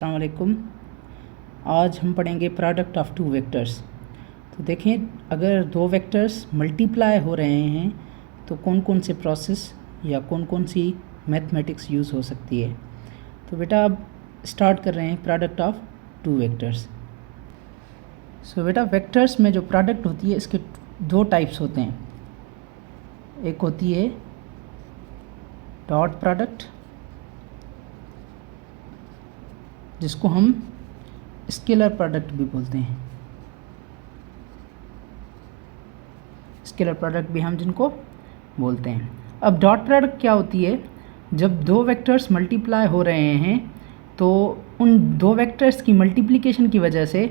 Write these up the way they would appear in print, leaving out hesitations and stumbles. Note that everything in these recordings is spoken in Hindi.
अस्सलाम वालेकुम। आज हम पढ़ेंगे प्रोडक्ट ऑफ टू वेक्टर्स। तो देखें, अगर दो वेक्टर्स मल्टीप्लाई हो रहे हैं तो कौन कौन से प्रोसेस या कौन कौन सी मैथमेटिक्स यूज़ हो सकती है। तो बेटा अब स्टार्ट कर रहे हैं प्रोडक्ट ऑफ टू वेक्टर्स। सो बेटा, वेक्टर्स में जो प्रोडक्ट होती है इसके दो टाइप्स होते हैं। एक होती है डॉट प्रोडक्ट, जिसको हम स्केलर प्रोडक्ट भी बोलते हैं। स्केलर प्रोडक्ट भी हम जिनको बोलते हैं। अब डॉट प्रोडक्ट क्या होती है? जब दो वेक्टर्स मल्टीप्लाई हो रहे हैं तो उन दो वेक्टर्स की मल्टीप्लिकेशन की वजह से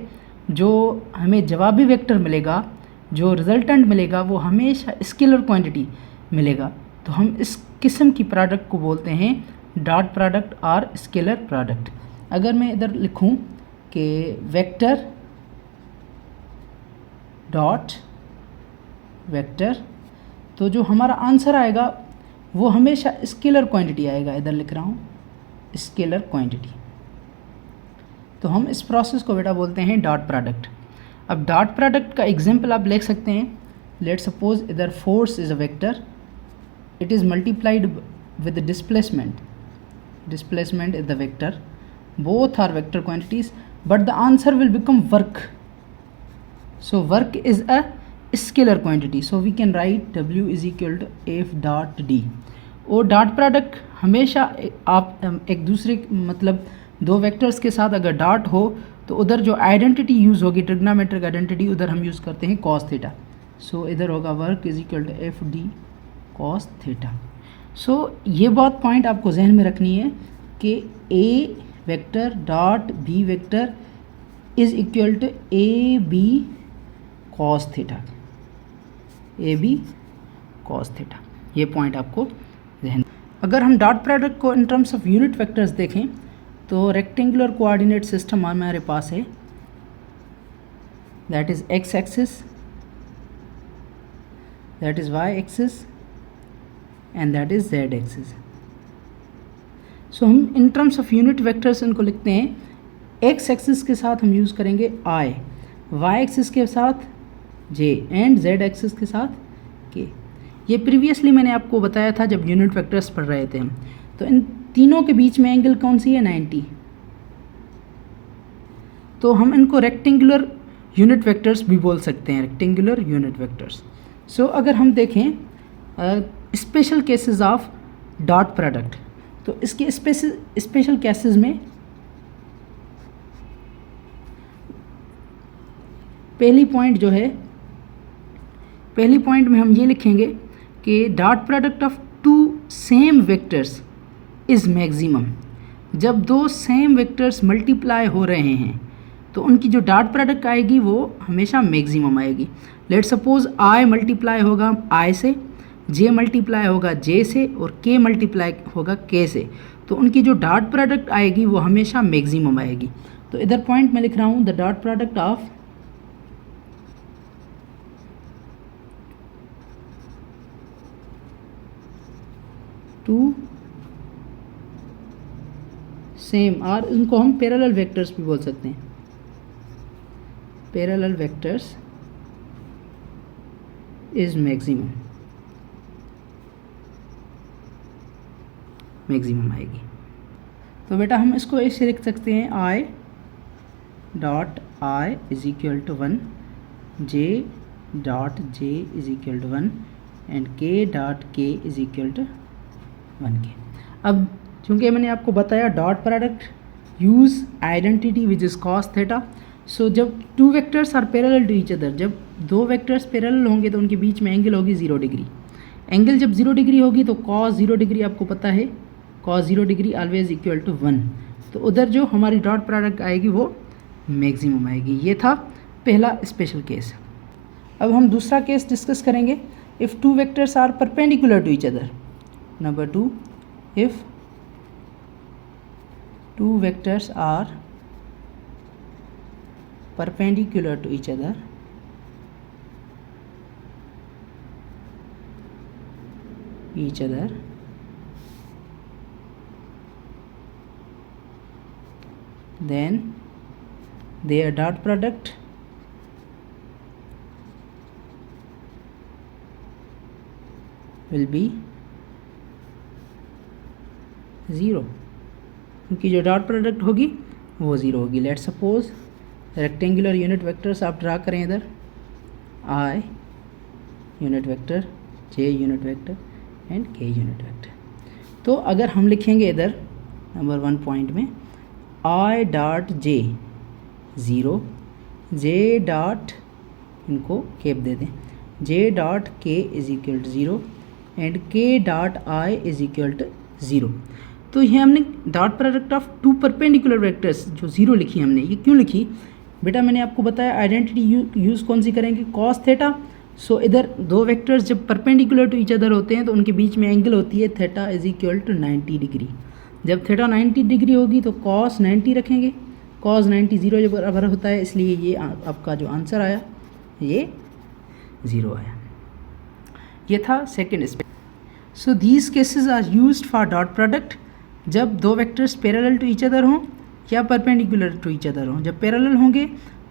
जो हमें जवाबी वेक्टर मिलेगा, जो रिजल्टेंट मिलेगा, वो हमेशा स्केलर क्वांटिटी मिलेगा। तो हम इस किस्म की प्रोडक्ट को बोलते हैं डॉट प्रोडक्ट और स्केलर प्रोडक्ट। अगर मैं इधर लिखूं कि वेक्टर डॉट वेक्टर, तो जो हमारा आंसर आएगा वो हमेशा स्केलर क्वांटिटी आएगा। इधर लिख रहा हूँ स्केलर क्वांटिटी। तो हम इस प्रोसेस को बेटा बोलते हैं डॉट प्रोडक्ट। अब डॉट प्रोडक्ट का एग्जांपल आप लिख सकते हैं। लेट सपोज इधर force is a vector, it is multiplied with displacement. Displacement is the vector, both are vector quantities, but the answer will become work. So work is a scalar quantity, so we can write W is equal to F dot D. और डॉट प्रोडक्ट हमेशा आप एक दूसरे मतलब दो वेक्टर्स के साथ अगर डॉट हो तो उधर जो आइडेंटिटी यूज़ होगी, ट्रिग्नोमेट्रिक आइडेंटिटी, उधर हम यूज़ करते हैं कॉस थीटा। सो इधर होगा work is equal to F D cos theta. So ये बहुत पॉइंट आपको जहन में रखनी है कि A vector dot B vector is equal to A B cos theta. A B cos theta, ये पॉइंट आपको ध्यान। अगर हम डॉट प्रोडक्ट को in terms of unit vectors देखें तो रेक्टेंगुलर कोऑर्डिनेट सिस्टम हमारे पास है, that is X axis, that is Y axis and that is Z axis. So हम in terms of unit vectors इनको लिखते हैं। एक्स एक्सिस के साथ हम यूज़ करेंगे आई, वाई एक्सिस के साथ जे एंड जेड एक्सिस के साथ के। ये प्रीवियसली मैंने आपको बताया था जब यूनिट वेक्टर्स पढ़ रहे थे हम। तो इन तीनों के बीच में एंगल कौन सी है? 90। तो हम इनको रेक्टेंगुलर यूनिट वेक्टर्स भी बोल सकते हैं, रेक्टेंगुलर यूनिट वेक्टर्स। सो अगर हम देखें special cases of dot product, तो इसके स्पेशल केसेस में पहली पॉइंट जो है, पहली पॉइंट में हम ये लिखेंगे कि dot product of two same vectors is maximum. जब दो सेम वेक्टर्स मल्टीप्लाई हो रहे हैं तो उनकी जो डॉट प्रोडक्ट आएगी वो हमेशा मैक्सिमम आएगी। लेट सपोज आई मल्टीप्लाई होगा आई से, जे मल्टीप्लाई होगा जे से और के मल्टीप्लाई होगा के से, तो उनकी जो डॉट प्रोडक्ट आएगी वो हमेशा मैक्सिमम आएगी। तो इधर पॉइंट में लिख रहा हूँ the dot product of two same, और इनको हम पैरेलल वेक्टर्स भी बोल सकते हैं। Parallel vectors is maximum, maximum आएगी। तो बेटा हम इसको ऐसे लिख सकते हैं I dot I is equal to 1, J dot J is equal to 1 and K dot K is equal to 1 के। अब चूँकि मैंने आपको बताया dot product use identity which is cos theta. सो जब two vectors are parallel to each other, जब दो वेक्टर्स पैरेलल होंगे तो उनके बीच में एंगल होगी 0 डिग्री। एंगल जब 0 डिग्री होगी तो कॉस 0 डिग्री आपको पता है, cos 0 degree always equal to 1। तो उधर जो हमारी डॉट प्रोडक्ट आएगी वो मैक्सिमम आएगी। ये था पहला स्पेशल केस। अब हम दूसरा केस डिस्कस करेंगे। If two vectors are perpendicular to each other. Number 2, if two vectors are perpendicular to each other, then then their dot product will be 0, उनकी जो डॉट प्रोडक्ट होगी वो 0 होगी। Let suppose rectangular unit vectors आप ड्रा करें इधर, I unit vector, J unit vector and K unit vector. तो अगर हम लिखेंगे इधर नंबर 1 पॉइंट में I dot J 0, J dot, इनको केप दे दें, J dot K is equal to 0 and K dot I is equal to 0। तो ये हमने dot product of two perpendicular vectors जो 0 लिखी हमने, ये क्यों लिखी बेटा? मैंने आपको बताया आइडेंटिटी यूज़ कौन सी करेंगे, कॉस थीटा। सो इधर दो वेक्टर्स जब परपेंडिकुलर टू ईच अदर होते हैं तो उनके बीच में एंगल होती है theta is equal to 90 degree. जब थीटा 90 डिग्री होगी तो कॉस 90 रखेंगे, कॉस 90 0 के बराबर होता है, इसलिए ये आपका जो आंसर आया ये 0 आया। ये था second step. So these cases are used for dot product जब दो vectors parallel to each other हों या परपेंडिकुलर टू ईच अदर हों। जब पैरेलल होंगे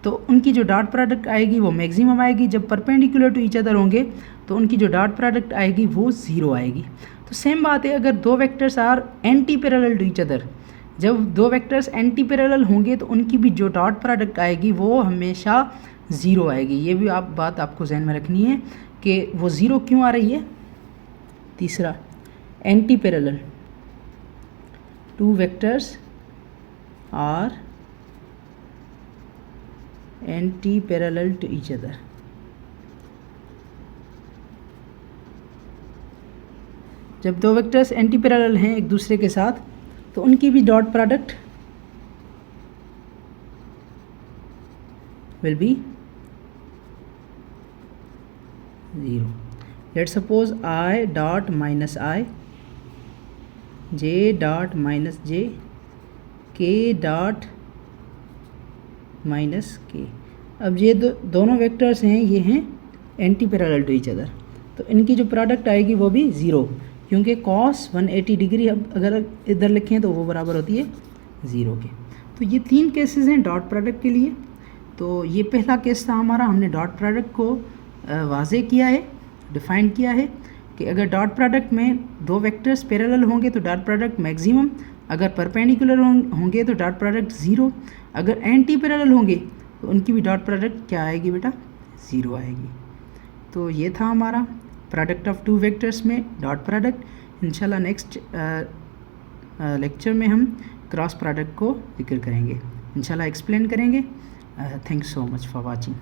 तो उनकी जो डॉट प्रोडक्ट आएगी वो मैक्सिमम आएगी, जब परपेंडिकुलर टू ईच अदर होंगे तो उनकी जो डॉट प्रोडक्ट आएगी वो 0 आएगी। तो सेम बात है अगर दो vectors are anti parallel to each other, जब दो वेक्टर्स एंटी पैरेलल होंगे तो उनकी भी जो डॉट प्रोडक्ट आएगी वो हमेशा 0 आएगी। ये भी बात आपको जहन में रखनी है कि वो 0 क्यों आ रही है। तीसरा, anti parallel, two vectors are anti parallel to each other. जब दो वेक्टर्स एंटी पैरेलल हैं एक दूसरे के साथ तो उनकी भी dot product will be 0। Let suppose I dot minus I, J dot minus J, K dot minus K। अब ये दोनों वेक्टर्स हैं, ये हैं anti parallel to each other, तो इनकी जो प्रोडक्ट आएगी वो भी 0, क्योंकि कॉस 180 डिग्री अब अगर इधर लिखें तो वो बराबर होती है 0 के। तो ये 3 केसेस हैं डॉट प्रोडक्ट के लिए। तो ये पहला केस था हमारा, हमने डॉट प्रोडक्ट को वाज़े किया है, डिफ़ाइन किया है कि अगर डॉट प्रोडक्ट में दो वेक्टर्स पैरेलल होंगे तो डॉट प्रोडक्ट मैक्सिमम, अगर परपेंडिकुलर होंगे तो डॉट प्रोडक्ट 0, अगर एंटी पैरेलल होंगे तो उनकी भी डॉट प्रोडक्ट क्या आएगी बेटा, 0 आएगी। तो ये था हमारा प्रोडक्ट ऑफ टू वेक्टर्स में डॉट प्रोडक्ट। इंशाल्लाह नेक्स्ट लेक्चर में हम क्रॉस प्रोडक्ट को जिक्र करेंगे, इंशाल्लाह एक्सप्लेन करेंगे। Thanks so much for watching.